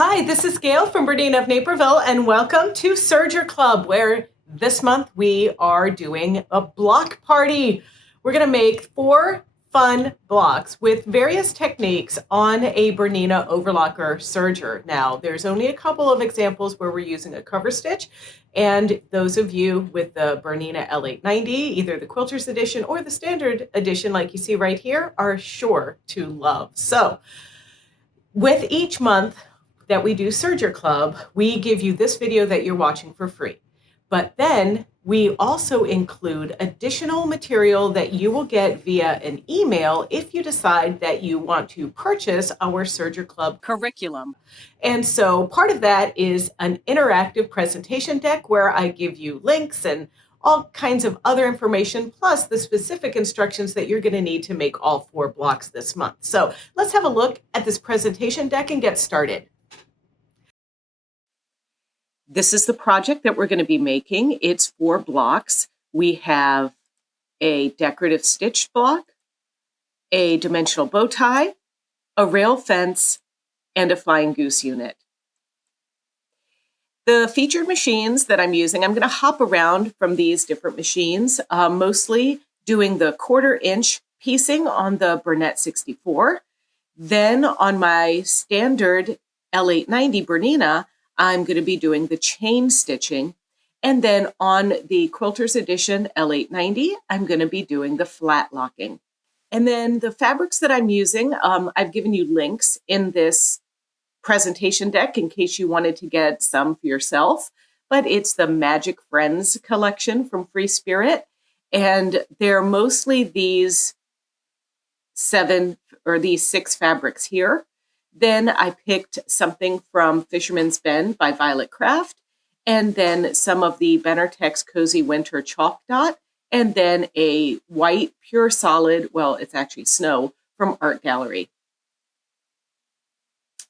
Hi, this is Gayle from BERNINA of Naperville, and welcome to Serger Club, where this month we are doing a block party. We're going to make 4 fun blocks with various techniques on a BERNINA overlocker serger. Now, there's only a couple of examples where we're using a cover stitch, and those of you with the BERNINA L890, either the Quilters edition or the standard edition like you see right here, are sure to love. So, with each month that we do Serger Club, we give you this video that you're watching for free. But then we also include additional material that you will get via an email if you decide that you want to purchase our Serger Club curriculum. And so part of that is an interactive presentation deck where I give you links and all kinds of other information, plus the specific instructions that you're going to need to make all 4 blocks this month. So let's have a look at this presentation deck and get started. This is the project that we're going to be making. It's 4 blocks. We have a decorative stitched block, a dimensional bow tie, a rail fence, and a flying goose unit. The featured machines that I'm using, I'm going to hop around from these different machines, mostly doing the 1/4 inch piecing on the Burnett 64. Then on my standard L890 BERNINA, I'm going to be doing the chain stitching. And then on the Quilters Edition L890, I'm going to be doing the flat locking. And then the fabrics that I'm using, I've given you links in this presentation deck in case you wanted to get some for yourself. But it's the Magic Friends collection from Free Spirit. And they're mostly these 6 fabrics here. Then I picked something from Fisherman's Bend by Violet Craft, and then some of the Benartex Cozy Winter Chalk Dot, and then a white pure solid, well, it's actually snow, from Art Gallery.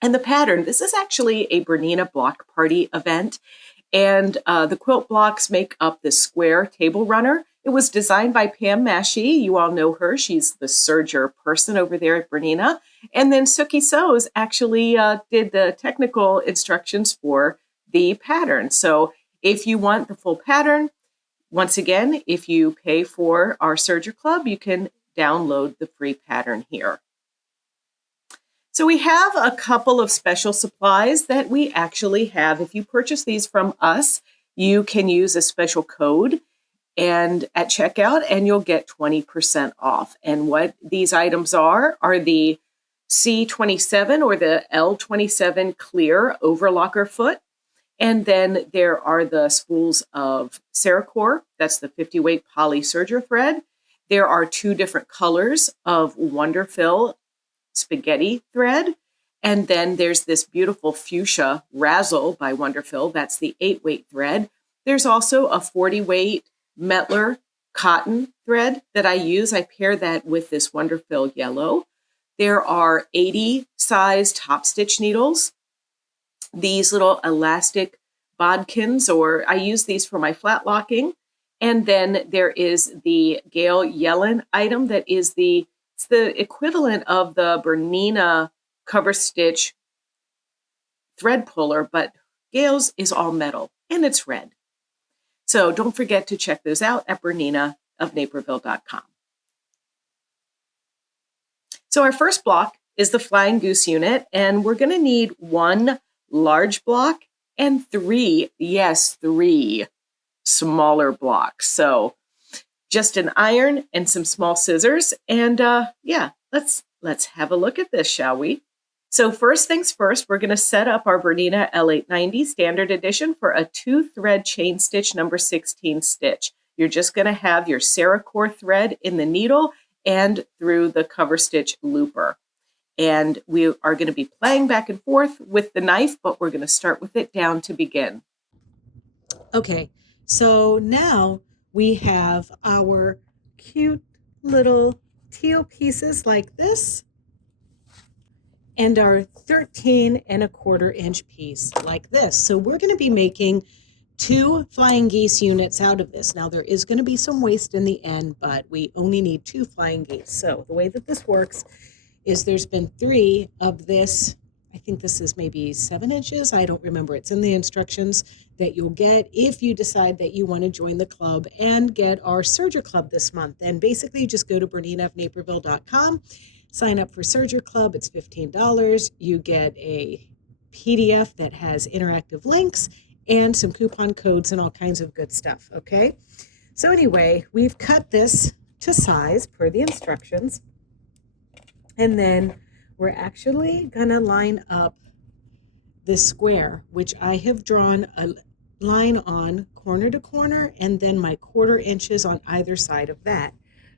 And the pattern, this is actually a BERNINA block party event, and the quilt blocks make up this square table runner. It was designed by Pam Mashee. You all know her. She's the serger person over there at BERNINA. And then Suki Sews actually did the technical instructions for the pattern. So if you want the full pattern, once again, if you pay for our Serger Club, you can download the free pattern here. So we have a couple of special supplies that we actually have. If you purchase these from us, you can use a special code and at checkout, and you'll get 20% off. And what these items are the C27 or the L27 clear overlocker foot. And then there are the spools of Serger, that's the 50 weight poly serger thread. There are 2 different colors of Wonderfill spaghetti thread. And then there's this beautiful fuchsia razzle by Wonderfill, that's the 8 weight thread. There's also a 40 weight Metler cotton thread that I use. I pair that with this Wonderfill yellow. There are 80 size top stitch needles. These little elastic bodkins, or I use these for my flat locking. And then there is the Gayle Yellen item that is the equivalent of the BERNINA cover stitch thread puller, but Gayle's is all metal and it's red. So don't forget to check those out at BERNINAofNaperville.com. So our first block is the flying goose unit, and we're going to need 1 large block and 3 smaller blocks. So just an iron and some small scissors, and let's have a look at this, shall we? So first things first, we're going to set up our BERNINA L890 standard edition for a 2-thread chain stitch number 16 stitch. You're just going to have your Serger thread in the needle and through the cover stitch looper. And we are going to be playing back and forth with the knife, but we're going to start with it down to begin. Okay, so now we have our cute little teal pieces like this, and our 13¼ inch piece like this. So we're going to be making 2 flying geese units out of this. Now there is going to be some waste in the end, but we only need 2 flying geese. So the way that this works is there's been 3 of this, I I think this is maybe 7 inches. I don't remember. It's in the instructions that you'll get if you decide that you want to join the club and get our Serger Club this month. And basically, just go to BERNINA of Naperville.com, sign up for Serger Club. It's $15. You get a PDF that has interactive links and some coupon codes and all kinds of good stuff, okay? So anyway, we've cut this to size per the instructions. And then we're actually gonna line up this square, which I have drawn a line on corner to corner and then my 1/4 inches on either side of that.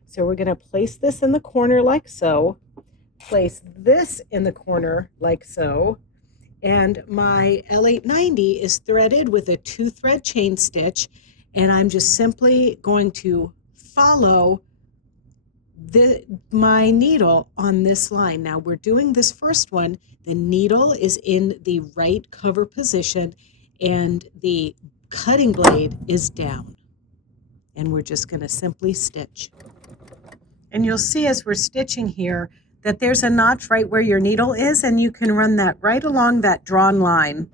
So we're gonna place this in the corner like so, place this in the corner like so, and my L890 is threaded with a 2-thread chain stitch, and I'm just simply going to follow my needle on this line. Now we're doing this first one, the needle is in the right cover position and the cutting blade is down, and we're just going to simply stitch. And you'll see as we're stitching here that there's a notch right where your needle is, and you can run that right along that drawn line.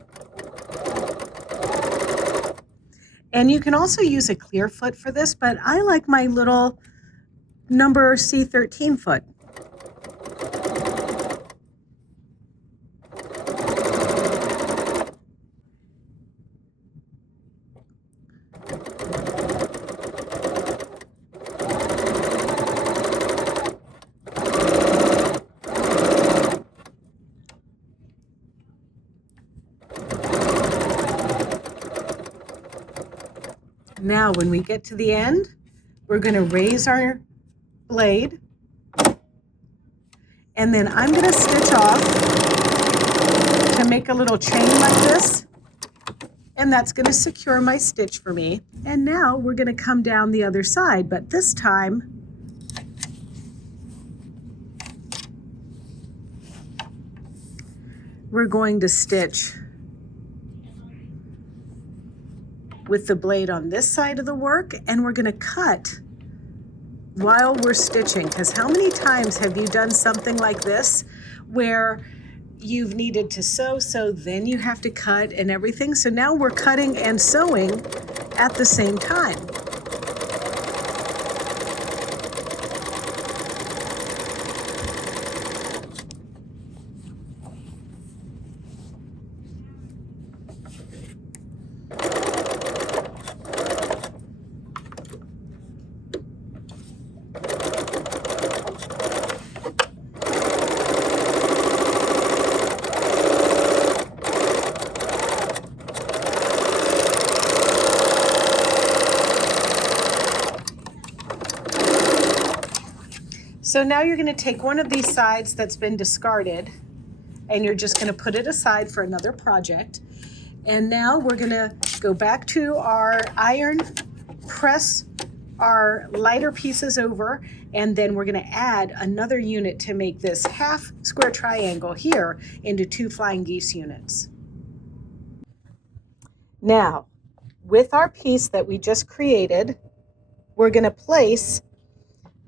And you can also use a clear foot for this, but I like my little number C13 foot. Now, when we get to the end, we're going to raise our blade, and then I'm going to stitch off to make a little chain like this, and that's going to secure my stitch for me. And now we're going to come down the other side, but this time we're going to stitch with the blade on this side of the work, and we're going to cut while we're stitching, because how many times have you done something like this where you've needed to sew, then you have to cut and everything? So now we're cutting and sewing at the same time. So now you're going to take one of these sides that's been discarded, and you're just going to put it aside for another project. And now we're going to go back to our iron, press our lighter pieces over, and then we're going to add another unit to make this half square triangle here into 2 flying geese units. Now, with our piece that we just created, we're going to place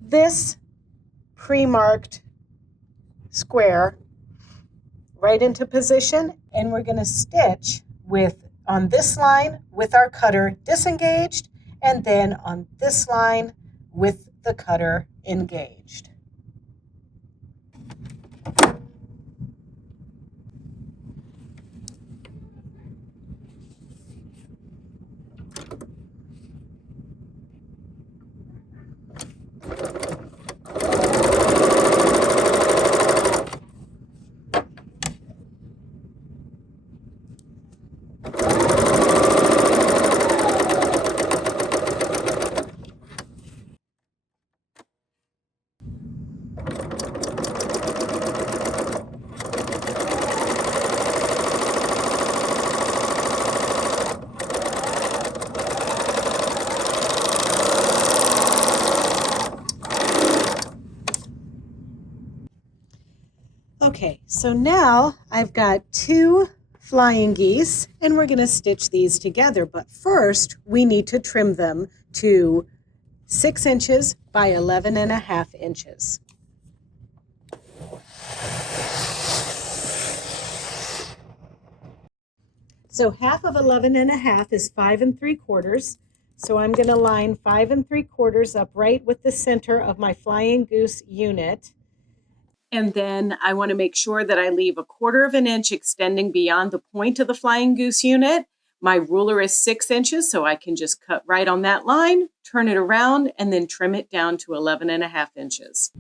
this pre-marked square right into position, and we're going to stitch on this line with our cutter disengaged, and then on this line with the cutter engaged. Okay, so now I've got 2 flying geese, and we're going to stitch these together. But first, we need to trim them to 6 inches by 11.5 inches. So half of 11 and a half is 5 3/4. So I'm going to line 5 3/4 up right with the center of my flying goose unit. And then I want to make sure that I leave 1/4 of an inch extending beyond the point of the flying goose unit. My ruler is 6 inches, so I can just cut right on that line, turn it around, and then trim it down to 11 and a half inches.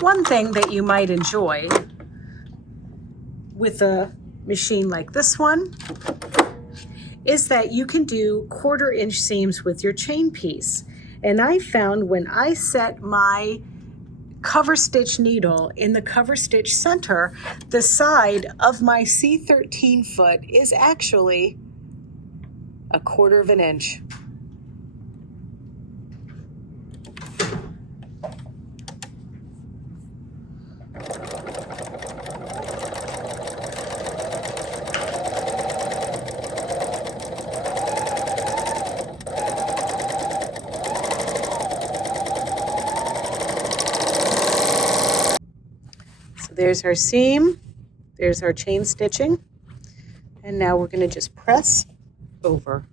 One thing that you might enjoy with a machine like this one is that you can do 1/4 inch seams with your chain piece. And I found when I set my cover stitch needle in the cover stitch center, the side of my C13 foot is actually 1/4 of an inch. There's our seam, there's our chain stitching, and now we're going to just press over.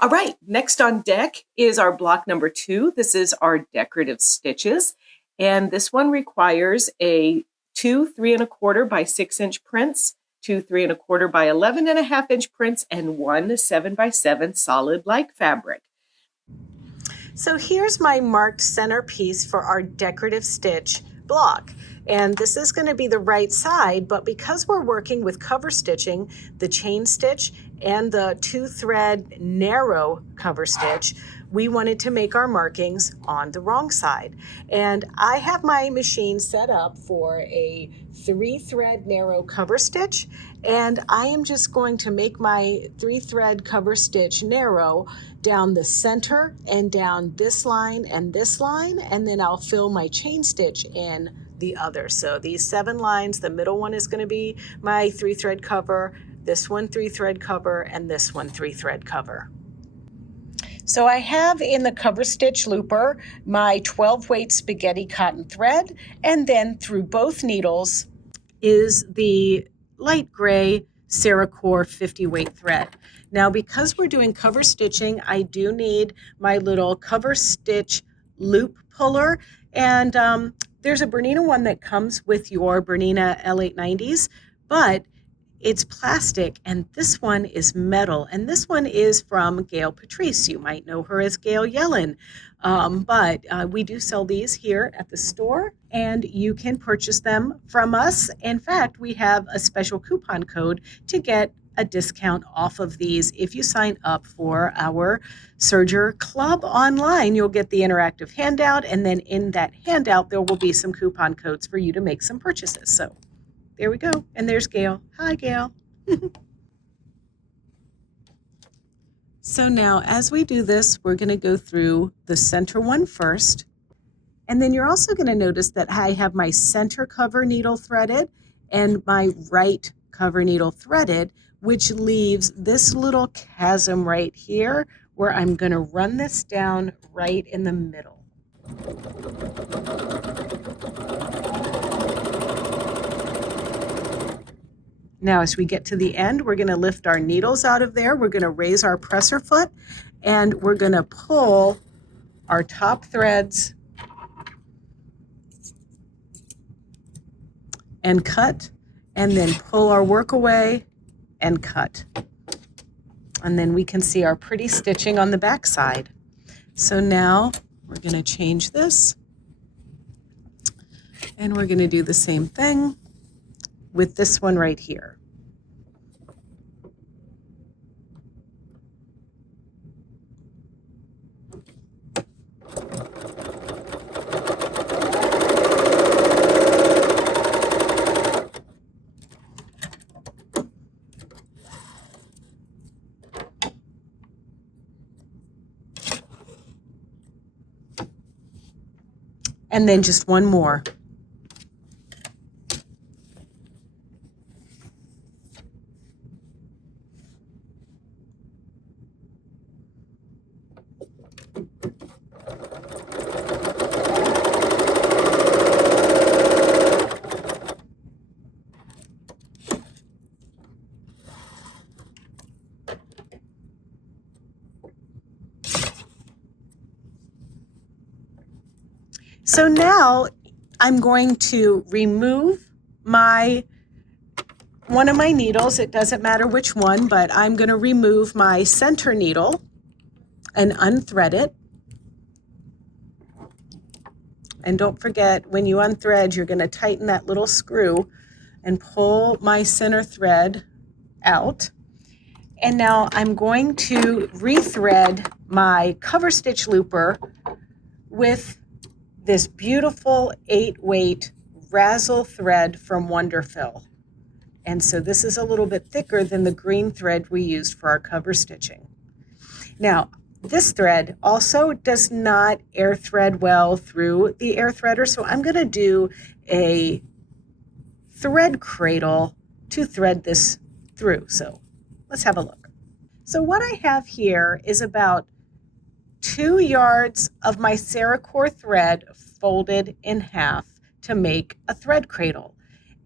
All right, next on deck is our block number 2. This is our decorative stitches, and this one requires a 2 3 1/4 by 6 inch prints, 2 3 1/4 by 11 and a half inch prints, and 1 7 by 7 solid like fabric. So here's my marked center piece for our decorative stitch block. And this is going to be the right side, but because we're working with cover stitching, the chain stitch and the 2-thread narrow cover stitch, we wanted to make our markings on the wrong side. And I have my machine set up for a 3-thread narrow cover stitch, and I am just going to make my 3-thread cover stitch narrow down the center and down this line, and then I'll fill my chain stitch in the other. So these 7 lines, the middle one is going to be my 3-thread cover, this one 3-thread cover, and this one 3-thread cover. So I have in the cover stitch looper my 12 weight spaghetti cotton thread, and then through both needles is the light gray Serger 50 weight thread. Now, because we're doing cover stitching, I do need my little cover stitch loop puller, and there's a Bernina one that comes with your Bernina L890s, but it's plastic, and this one is metal, and this one is from Gayle Patrice. You might know her as Gayle Yellen, but we do sell these here at the store, and you can purchase them from us. In fact, we have a special coupon code to get a discount off of these. If you sign up for our Serger Club online, you'll get the interactive handout, and then in that handout, there will be some coupon codes for you to make some purchases. So there we go. And there's Gayle. Hi, Gayle. So now as we do this, we're going to go through the center one first. And then you're also going to notice that I have my center cover needle threaded and my right cover needle threaded, which leaves this little chasm right here where I'm going to run this down right in the middle. Now, as we get to the end, we're going to lift our needles out of there. We're going to raise our presser foot, and we're going to pull our top threads and cut, and then pull our work away and cut. And then we can see our pretty stitching on the back side. So now we're going to change this, and we're going to do the same thing with this one right here. and then just one more. So now I'm going to remove one of my needles. It doesn't matter which one, but I'm going to remove my center needle and unthread it. And don't forget, when you unthread, you're going to tighten that little screw and pull my center thread out. And now I'm going to rethread my cover stitch looper with this beautiful 8-weight razzle thread from Wonderfill. And so this is a little bit thicker than the green thread we used for our cover stitching. Now, this thread also does not air thread well through the air threader, so I'm going to do a thread cradle to thread this through. So let's have a look. So what I have here is about 2 yards of my Serger thread folded in half to make a thread cradle.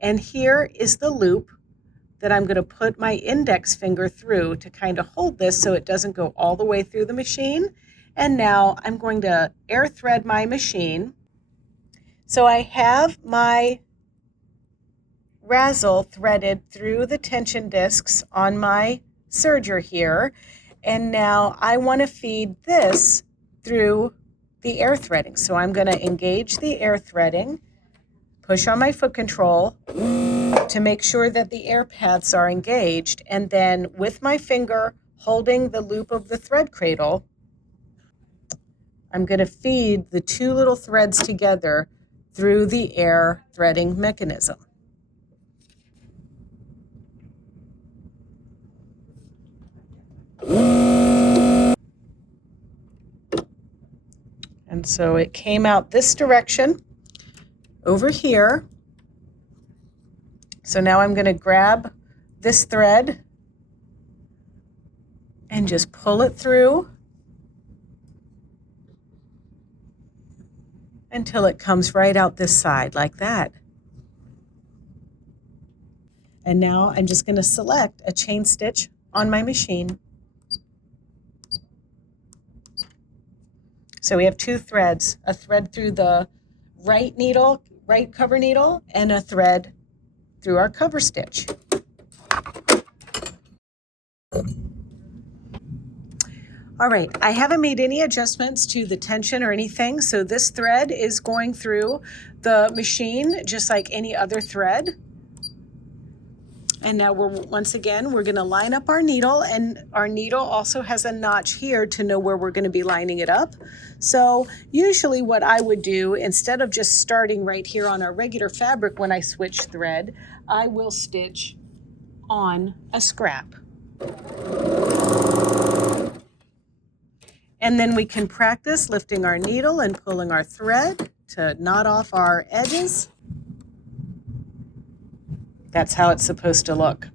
And here is the loop that I'm going to put my index finger through to kind of hold this so it doesn't go all the way through the machine. And now I'm going to air thread my machine. So I have my razzle threaded through the tension discs on my serger here. And now I want to feed this through the air threading. So I'm going to engage the air threading, push on my foot control to make sure that the air paths are engaged. And then with my finger holding the loop of the thread cradle, I'm going to feed the 2 little threads together through the air threading mechanism. And so it came out this direction over here. So now I'm going to grab this thread and just pull it through until it comes right out this side like that. And now I'm just going to select a chain stitch on my machine. So we have 2 threads, a thread through the right cover needle, and a thread through our cover stitch. All right, I haven't made any adjustments to the tension or anything, so this thread is going through the machine just like any other thread. And now once again, we're going to line up our needle, and our needle also has a notch here to know where we're going to be lining it up. So usually what I would do, instead of just starting right here on our regular fabric when I switch thread, I will stitch on a scrap. And then we can practice lifting our needle and pulling our thread to knot off our edges. That's how it's supposed to look.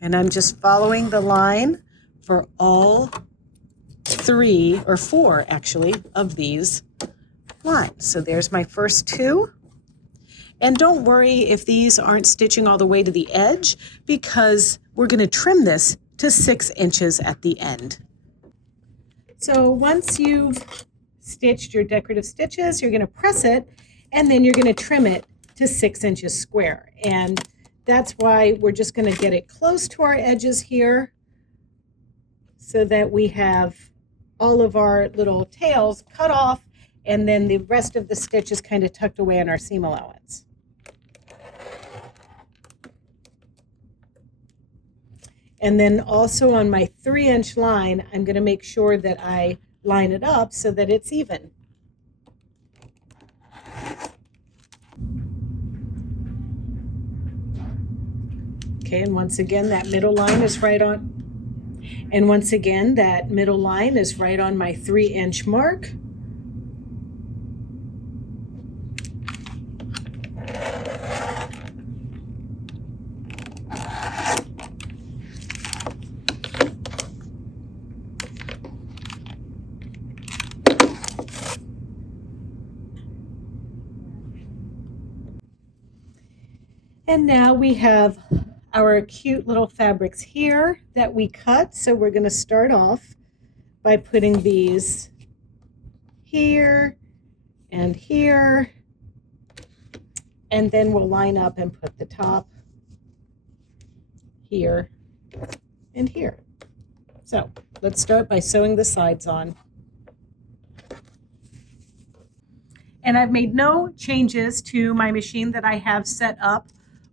And I'm just following the line for all 3 or 4 actually of these lines. So there's my first 2. And don't worry if these aren't stitching all the way to the edge, because we're going to trim this to 6 inches at the end. So once you've stitched your decorative stitches, you're going to press it, and then you're going to trim it to 6 inches square. And That's why we're just going to get it close to our edges here so that we have all of our little tails cut off, and then the rest of the stitch is kind of tucked away in our seam allowance. And then also on my 3-inch line, I'm going to make sure that I line it up so that it's even. Okay, and once again, that middle line is right on. And once again, that middle line is right on my 3-inch mark. And now we have our cute little fabrics here that we cut. So we're going to start off by putting these here and here. And then we'll line up and put the top here and here. So let's start by sewing the sides on. And I've made no changes to my machine that I have set up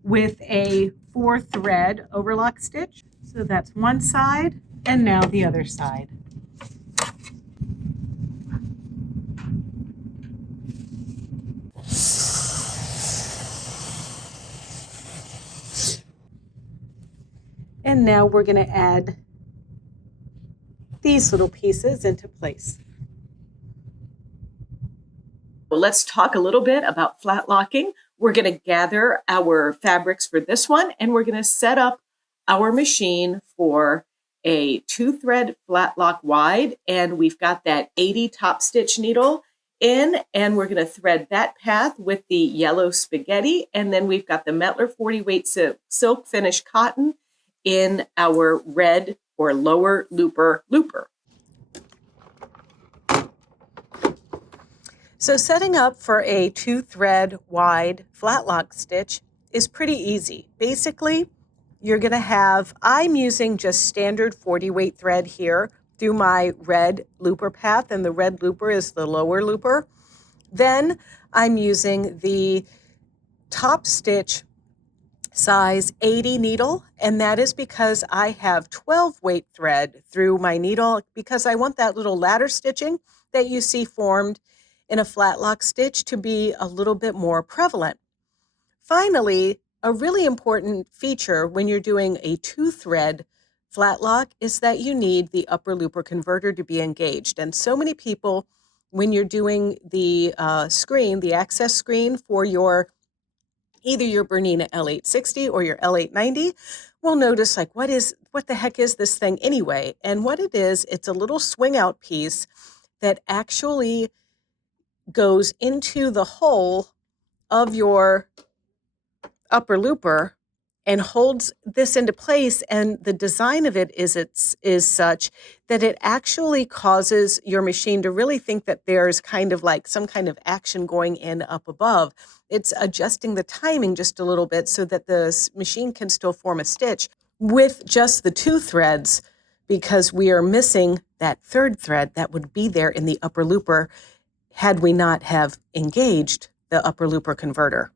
with a 4-thread overlock stitch. So that's one side, and now the other side. And now we're going to add these little pieces into place. Well, let's talk a little bit about flat locking. We're going to gather our fabrics for this one, and we're going to set up our machine for a 2-thread flat lock wide, and we've got that 80 top stitch needle in, and we're going to thread that path with the yellow spaghetti, and then we've got the Metler 40 weight silk finish cotton in our red or lower looper. So setting up for a 2-thread wide flat lock stitch is pretty easy. Basically, you're going to have, I'm using just standard 40 weight thread here through my red looper path, and the red looper is the lower looper. Then I'm using the top stitch size 80 needle, and that is because I have 12 weight thread through my needle because I want that little ladder stitching that you see formed in a flat lock stitch to be a little bit more prevalent. Finally, a really important feature when you're doing a 2-thread flat lock is that you need the upper looper converter to be engaged. And so many people, when you're doing the screen, the access screen for either your Bernina L860 or your L890, will notice like, what the heck is this thing anyway? And what it is, it's a little swing out piece that actually goes into the hole of your upper looper and holds this into place. And the design of it is such that it actually causes your machine to really think that there's kind of like some kind of action going in up above. It's adjusting the timing just a little bit so that the machine can still form a stitch with just the 2 threads, because we are missing that 3rd thread that would be there in the upper looper had we not have engaged the upper looper converter.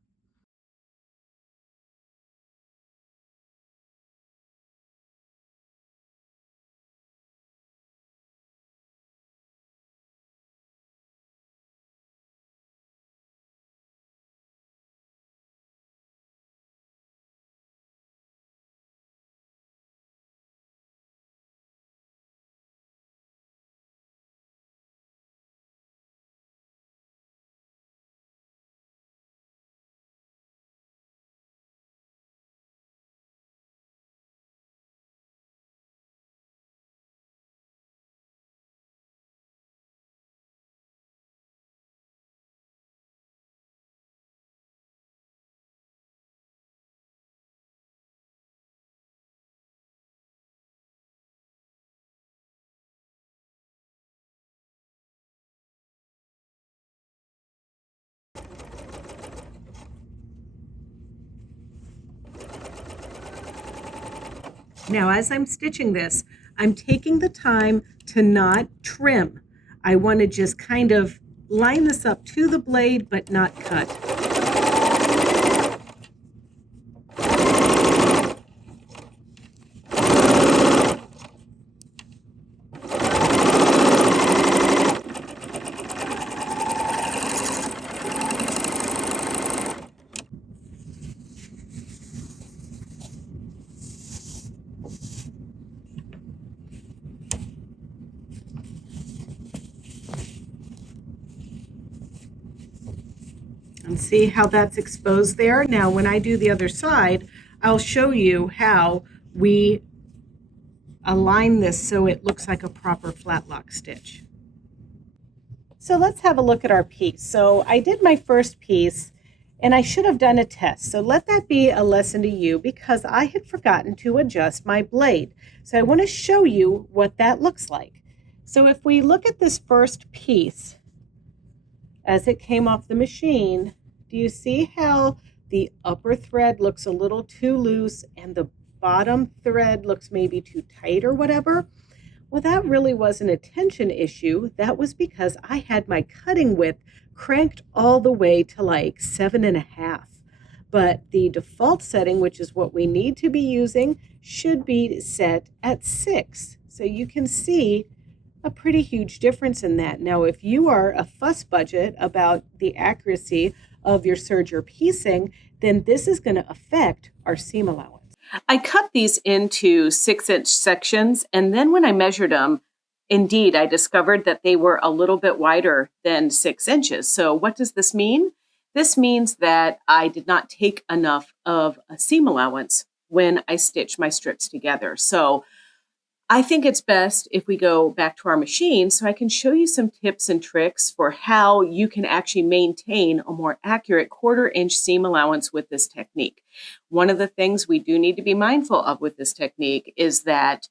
Now, as I'm stitching this, I'm taking the time to not trim. I want to just kind of line this up to the blade, but not cut. And see how that's exposed there? Now, when I do the other side, I'll show you how we align this so it looks like a proper flat lock stitch. So let's have a look at our piece. So I did my first piece and I should have done a test. So let that be a lesson to you because I had forgotten to adjust my blade. So I want to show you what that looks like. So if we look at this first piece as it came off the machine, do you see how the upper thread looks a little too loose and the bottom thread looks maybe too tight or whatever? Well, that really wasn't a tension issue. That was because I had my cutting width cranked all the way to like 7.5. But the default setting, which is what we need to be using, should be set at 6. So you can see a pretty huge difference in that. Now, if you are a fuss budget about the accuracy of your serger piecing, then this is going to affect our seam allowance. I cut these into 6-inch sections, and then when I measured them, indeed, I discovered that they were a little bit wider than 6 inches. So what does this mean? This means that I did not take enough of a seam allowance when I stitched my strips together. So I think it's best if we go back to our machine so I can show you some tips and tricks for how you can actually maintain a more accurate 1/4-inch seam allowance with this technique. One of the things we do need to be mindful of with this technique is that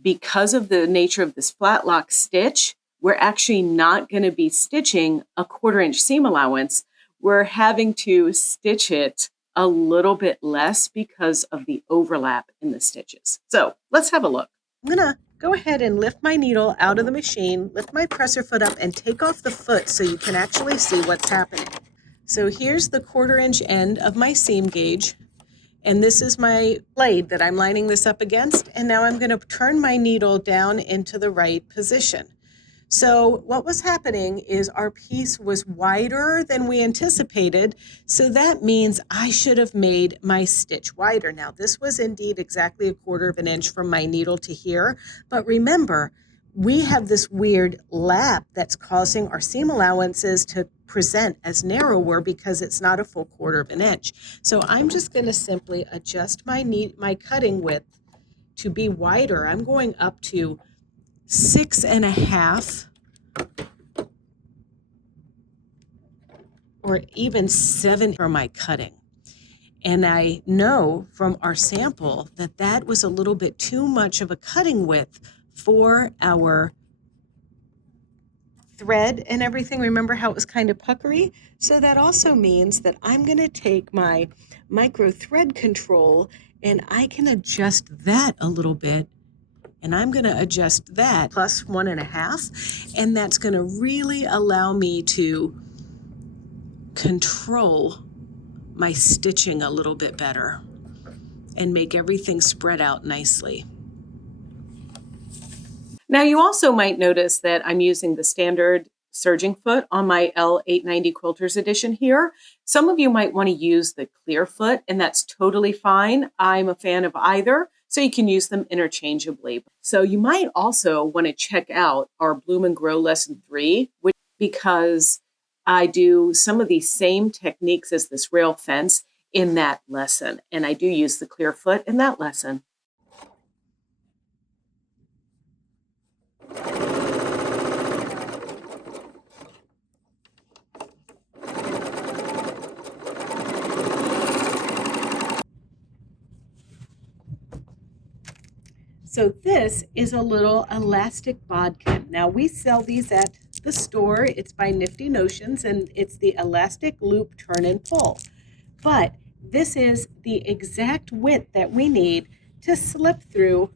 because of the nature of this flat lock stitch, we're actually not going to be stitching a 1/4-inch seam allowance. We're having to stitch it a little bit less because of the overlap in the stitches. So let's have a look. I'm going to go ahead and lift my needle out of the machine, lift my presser foot up, and take off the foot so you can actually see what's happening. So here's the 1/4-inch end of my seam gauge, and this is my blade that I'm lining this up against, and now I'm going to turn my needle down into the right position. So what was happening is our piece was wider than we anticipated, so that means I should have made my stitch wider. Now this was indeed exactly 1/4 of an inch from my needle to here, but remember, we have this weird lap that's causing our seam allowances to present as narrower because it's not a full 1/4 of an inch. So I'm just going to simply adjust my cutting width to be wider. I'm going up to 6.5 or even 7 for my cutting. And I know from our sample that that was a little bit too much of a cutting width for our thread and everything. Remember how it was kind of puckery? So that also means that I'm going to take my micro thread control and I can adjust that a little bit. And I'm going to adjust that plus 1.5, and that's going to really allow me to control my stitching a little bit better and make everything spread out nicely. Now you also might notice that I'm using the standard serging foot on my L890 Quilters edition here. Some of you might want to use the clear foot, and that's totally fine. I'm a fan of either, so you can use them interchangeably. So you might also want to check out our Bloom and Grow Lesson 3, because I do some of these same techniques as this rail fence in that lesson, and I do use the clear foot in that lesson. So this is a little elastic bodkin. Now we sell these at the store. It's by Nifty Notions, and it's the elastic loop turn and pull. But this is the exact width that we need to slip through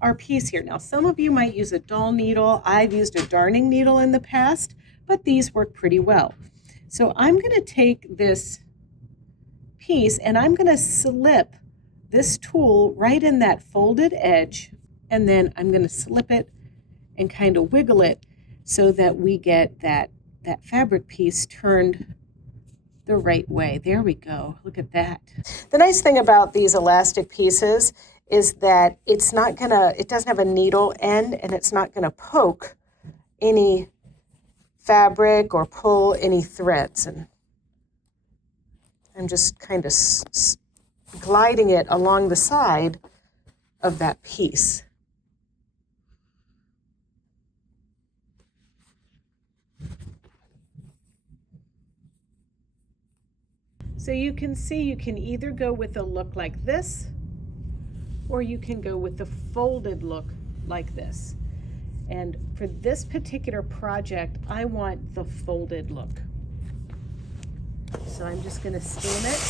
our piece here. Now, some of you might use a dull needle. I've used a darning needle in the past, but these work pretty well. So I'm going to take this piece and I'm going to slip this tool right in that folded edge, and then I'm going to slip it and kind of wiggle it so that we get that fabric piece turned the right way. There we go. Look at that. The nice thing about these elastic pieces is that it doesn't have a needle end, and it's not going to poke any fabric or pull any threads. And I'm just kind of gliding it along the side of that piece. So you can see you can either go with a look like this, or you can go with the folded look like this. And for this particular project, I want the folded look. So I'm just going to steam it.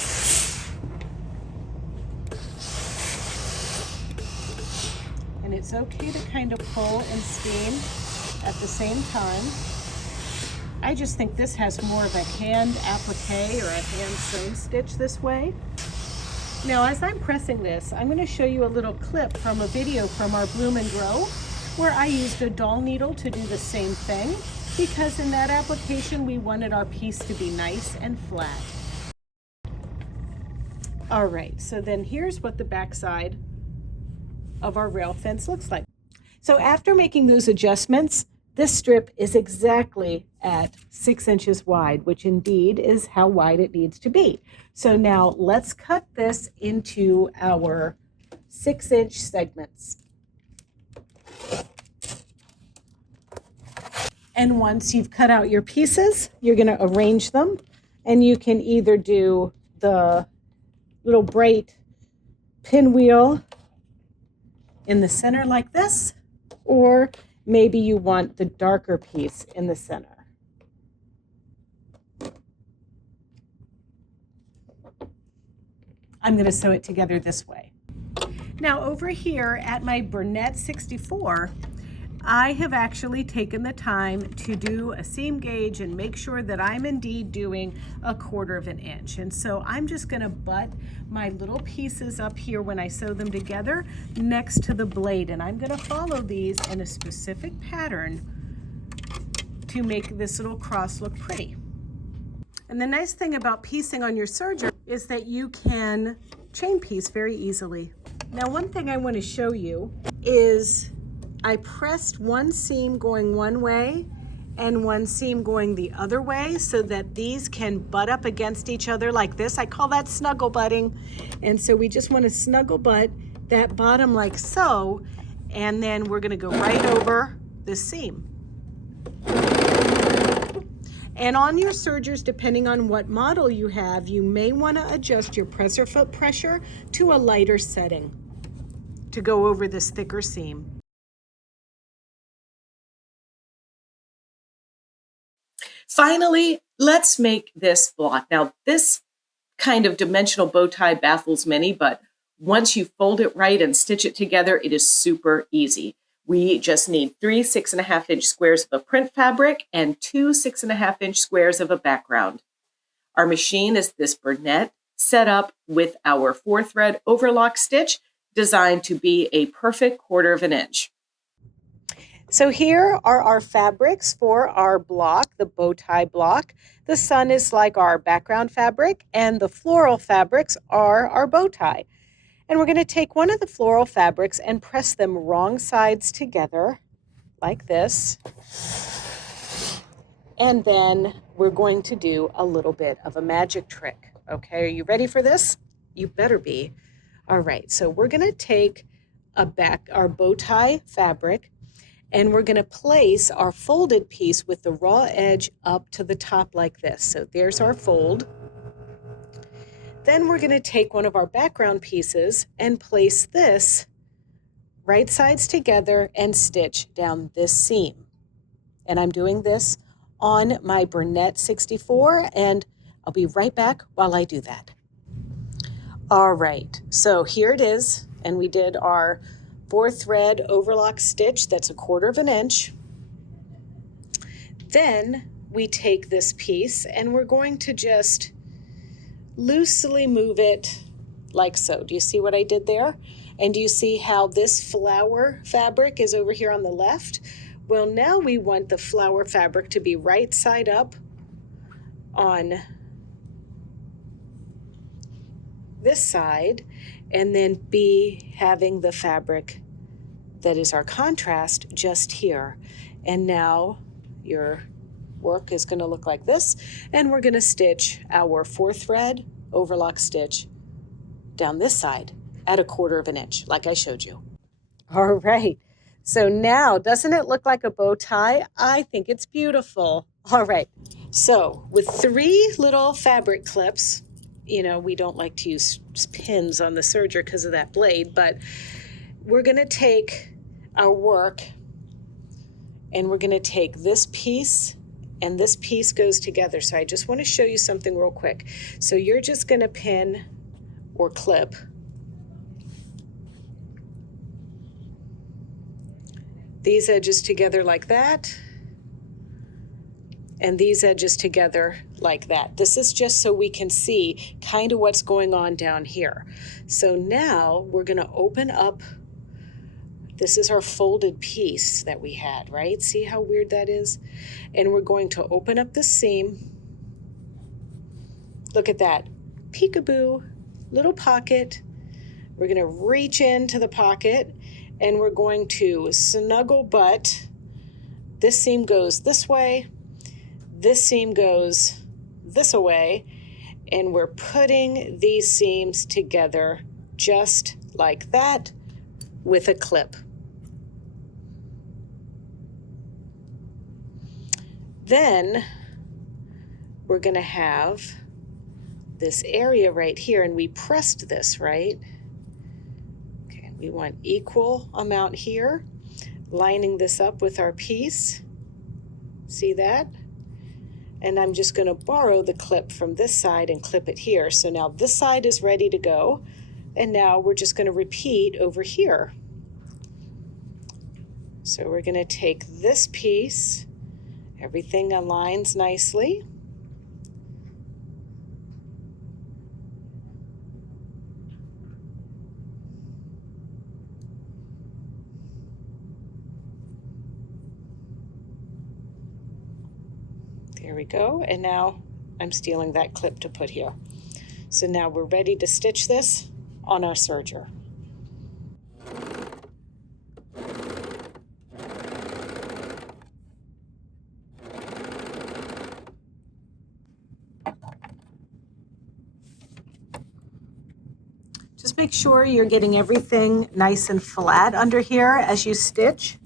And it's okay to kind of pull and steam at the same time. I just think this has more of a hand applique or a hand sewn stitch this way. Now, as I'm pressing this, I'm going to show you a little clip from a video from our Bloom and Grow where I used a dull needle to do the same thing, because in that application we wanted our piece to be nice and flat. All right, so then here's what the backside of our rail fence looks like. So after making those adjustments, this strip is exactly at 6 inches wide, which indeed is how wide it needs to be. So now let's cut this into our 6-inch segments. And once you've cut out your pieces, you're going to arrange them, and you can either do the little bright pinwheel in the center like this, or maybe you want the darker piece in the center. I'm going to sew it together this way. Now over here at my Bernette 64, I have actually taken the time to do a seam gauge and make sure that I'm indeed doing 1/4 inch. And so I'm just going to butt my little pieces up here when I sew them together next to the blade. And I'm going to follow these in a specific pattern to make this little cross look pretty. And the nice thing about piecing on your serger is that you can chain piece very easily. Now, one thing I want to show you is I pressed one seam going one way and one seam going the other way so that these can butt up against each other like this. I call that snuggle butting. And so we just want to snuggle butt that bottom like so, and then we're going to go right over this seam. And on your sergers, depending on what model you have, you may want to adjust your presser foot pressure to a lighter setting to go over this thicker seam. Finally, let's make this block. Now, this kind of dimensional bow tie baffles many, but once you fold it right and stitch it together, it is super easy. We just need 3 6.5-inch squares of a print fabric and 2 6.5-inch squares of a background. Our machine is this Bernette set up with our 4-thread overlock stitch designed to be a perfect 1/4 inch. So here are our fabrics for our block, the bow tie block. The sun is like our background fabric, and the floral fabrics are our bow tie. And we're going to take one of the floral fabrics and press them wrong sides together like this. And then we're going to do a little bit of a magic trick. Okay, are you ready for this? You better be. All right, so we're going to take our bow tie fabric, and we're going to place our folded piece with the raw edge up to the top like this. So there's our fold. Then we're going to take one of our background pieces and place this right sides together and stitch down this seam. And I'm doing this on my Bernette 64, and I'll be right back while I do that. All right, so here it is, and we did our 4-thread overlock stitch. That's 1/4 of an inch. Then we take this piece and we're going to just loosely move it like so. Do you see what I did there? And do you see how this flower fabric is over here on the left? Well, now we want the flower fabric to be right side up on this side, and then be having the fabric that is our contrast just here. And now your work is going to look like this, and we're going to stitch our 4-thread overlock stitch down this side at 1/4 of an inch, like I showed you. All right, so now doesn't it look like a bow tie? I think it's beautiful. All right, so with 3 little fabric clips, you know, we don't like to use pins on the serger because of that blade, but we're going to take our work and we're going to take this piece, and this piece goes together. So I just want to show you something real quick. So you're just going to pin or clip these edges together like that, and these edges together like that. This is just so we can see kind of what's going on down here. So now we're going to open up. This is our folded piece that we had, right? See how weird that is? And we're going to open up the seam. Look at that. Peekaboo, little pocket. We're going to reach into the pocket and we're going to snuggle butt. This seam goes this way. This seam goes this way, and we're putting these seams together just like that with a clip. Then we're going to have this area right here, and we pressed this, right? Okay, we want equal amount here, lining this up with our piece. See that? And I'm just going to borrow the clip from this side and clip it here. So now this side is ready to go. And now we're just going to repeat over here. So we're going to take this piece. Everything aligns nicely. There we go, and now I'm stealing that clip to put here. So now we're ready to stitch this on our serger. Just make sure you're getting everything nice and flat under here as you stitch.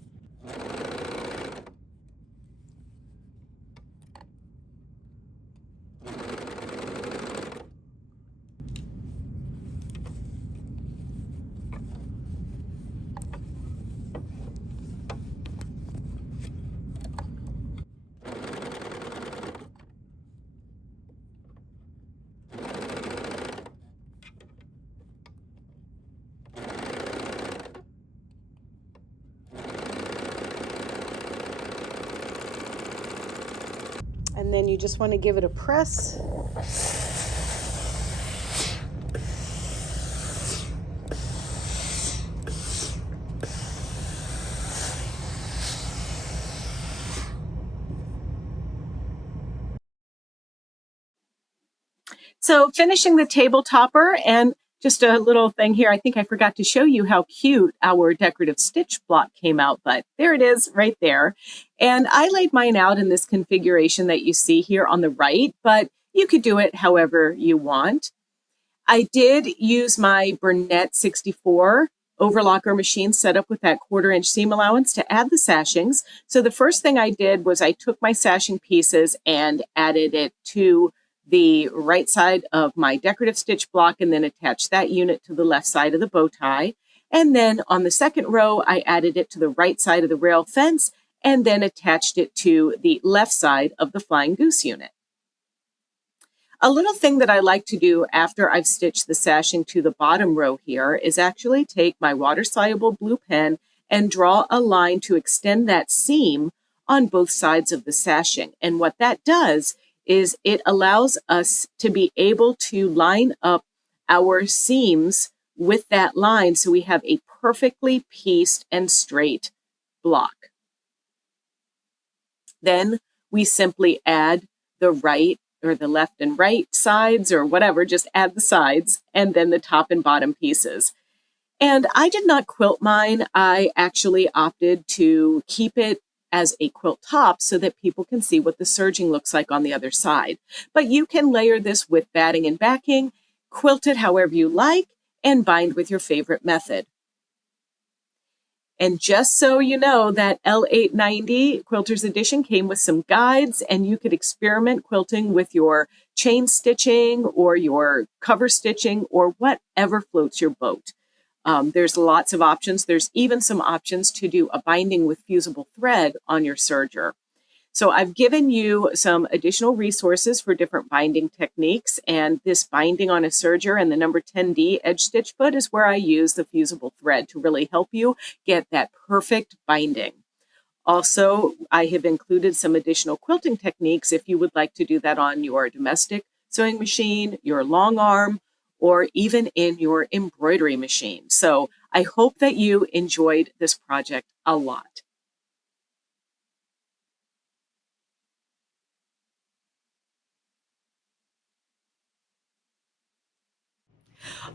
And then you just want to give it a press. So finishing the table topper, and just a little thing here, I think I forgot to show you how cute our decorative stitch block came out, but there it is right there. And I laid mine out in this configuration that you see here on the right, but you could do it however you want. I did use my Bernina 64 overlocker machine set up with that 1/4 inch seam allowance to add the sashings. So the first thing I did was I took my sashing pieces and added it to the right side of my decorative stitch block and then attached that unit to the left side of the bow tie. And then on the second row, I added it to the right side of the rail fence and then attached it to the left side of the flying goose unit. A little thing that I like to do after I've stitched the sashing to the bottom row here is actually take my water-soluble blue pen and draw a line to extend that seam on both sides of the sashing. And what that does is it allows us to be able to line up our seams with that line so we have a perfectly pieced and straight block. Then we simply add the right or the left and right sides or whatever, just add the sides and then the top and bottom pieces. And I did not quilt mine. I actually opted to keep it as a quilt top so that people can see what the serging looks like on the other side. But you can layer this with batting and backing, quilt it however you like, and bind with your favorite method. And just so you know, that L890 Quilter's Edition came with some guides, and you could experiment quilting with your chain stitching or your cover stitching or whatever floats your boat. There's lots of options. There's even some options to do a binding with fusible thread on your serger. So I've given you some additional resources for different binding techniques, and this binding on a serger and the number 10D edge stitch foot is where I use the fusible thread to really help you get that perfect binding. Also, I have included some additional quilting techniques if you would like to do that on your domestic sewing machine, your long arm, or even in your embroidery machine. So I hope that you enjoyed this project a lot.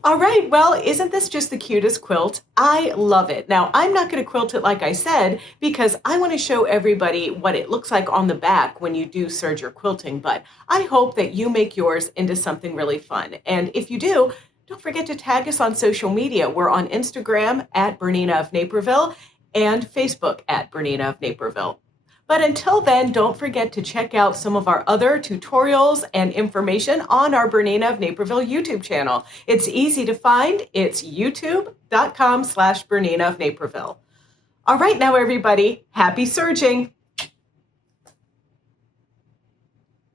All right, well, isn't this just the cutest quilt? I love it. Now, I'm not going to quilt it like I said, because I want to show everybody what it looks like on the back when you do serger quilting, but I hope that you make yours into something really fun. And if you do, don't forget to tag us on social media. We're on Instagram at BERNINA of Naperville and Facebook at BERNINA of Naperville. But until then, don't forget to check out some of our other tutorials and information on our BERNINA of Naperville YouTube channel. It's easy to find. It's youtube.com/BERNINA of Naperville. All right, now everybody, happy serging.